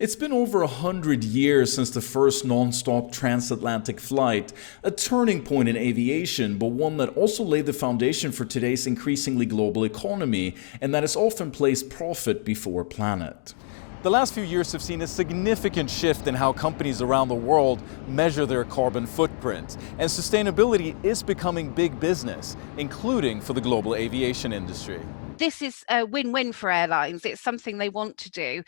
It's been over 100 years since the first non-stop transatlantic flight, a turning point in aviation, but one that also laid the foundation for today's increasingly global economy, and that has often placed profit before planet. The last few years have seen a significant shift in how companies around the world measure their carbon footprint, and sustainability is becoming big business, including for the global aviation industry. This is a win-win for airlines. It's something they want to do.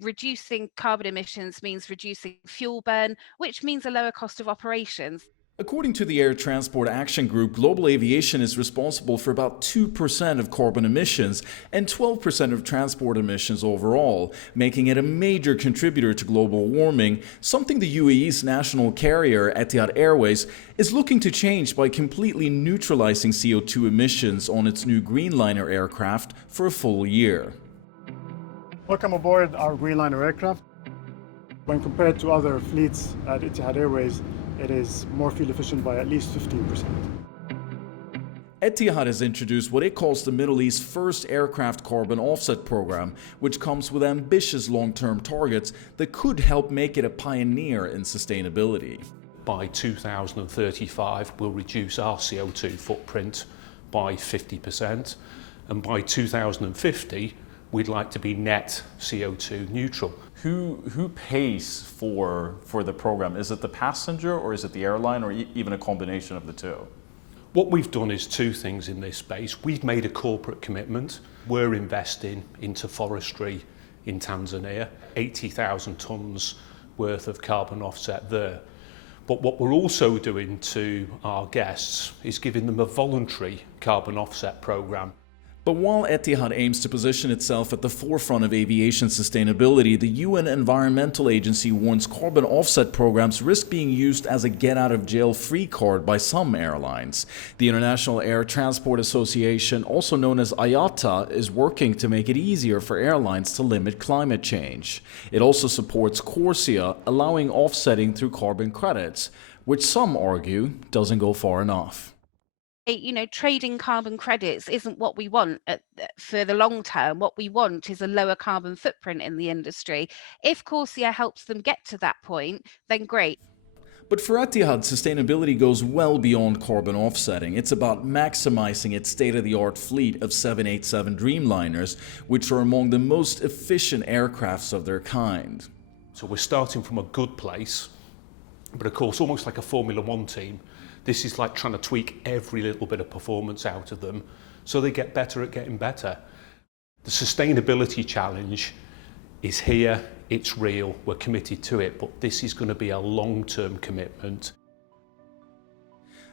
Reducing carbon emissions means reducing fuel burn, which means a lower cost of operations. According to the Air Transport Action Group, global aviation is responsible for about 2% of carbon emissions and 12% of transport emissions overall, making it a major contributor to global warming, something the UAE's national carrier, Etihad Airways, is looking to change by completely neutralizing CO2 emissions on its new Greenliner aircraft for a full year. Welcome aboard our Greenliner aircraft. When compared to other fleets at Etihad Airways, it is more fuel efficient by at least 15%. Etihad has introduced what it calls the Middle East's first aircraft carbon offset program, which comes with ambitious long-term targets that could help make it a pioneer in sustainability. By 2035, we'll reduce our CO2 footprint by 50%, and by 2050, we'd like to be net CO2 neutral. Who pays for the program? Is it the passenger, or is it the airline, or even a combination of the two? What we've done is two things in this space. We've made a corporate commitment. We're investing into forestry in Tanzania, 80,000 tonnes worth of carbon offset there. But what we're also doing to our guests is giving them a voluntary carbon offset program. But while Etihad aims to position itself at the forefront of aviation sustainability, the UN Environmental Agency warns carbon offset programs risk being used as a get-out-of-jail-free card by some airlines. The International Air Transport Association, also known as IATA, is working to make it easier for airlines to limit climate change. It also supports CORSIA, allowing offsetting through carbon credits, which some argue doesn't go far enough. Trading carbon credits isn't what we want for the long term. What we want is a lower carbon footprint in the industry. If Corsia helps them get to that point, then great. But for Etihad, sustainability goes well beyond carbon offsetting. It's about maximizing its state-of-the-art fleet of 787 Dreamliners, which are among the most efficient aircrafts of their kind. So we're starting from a good place, but of course, almost like a Formula One team, this is like trying to tweak every little bit of performance out of them so they get better at getting better. The sustainability challenge is here, it's real, we're committed to it, but this is going to be a long-term commitment.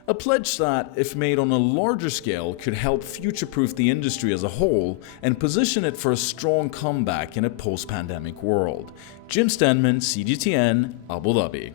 A pledge that, if made on a larger scale, could help future-proof the industry as a whole and position it for a strong comeback in a post-pandemic world. Jim Stenman, CGTN, Abu Dhabi.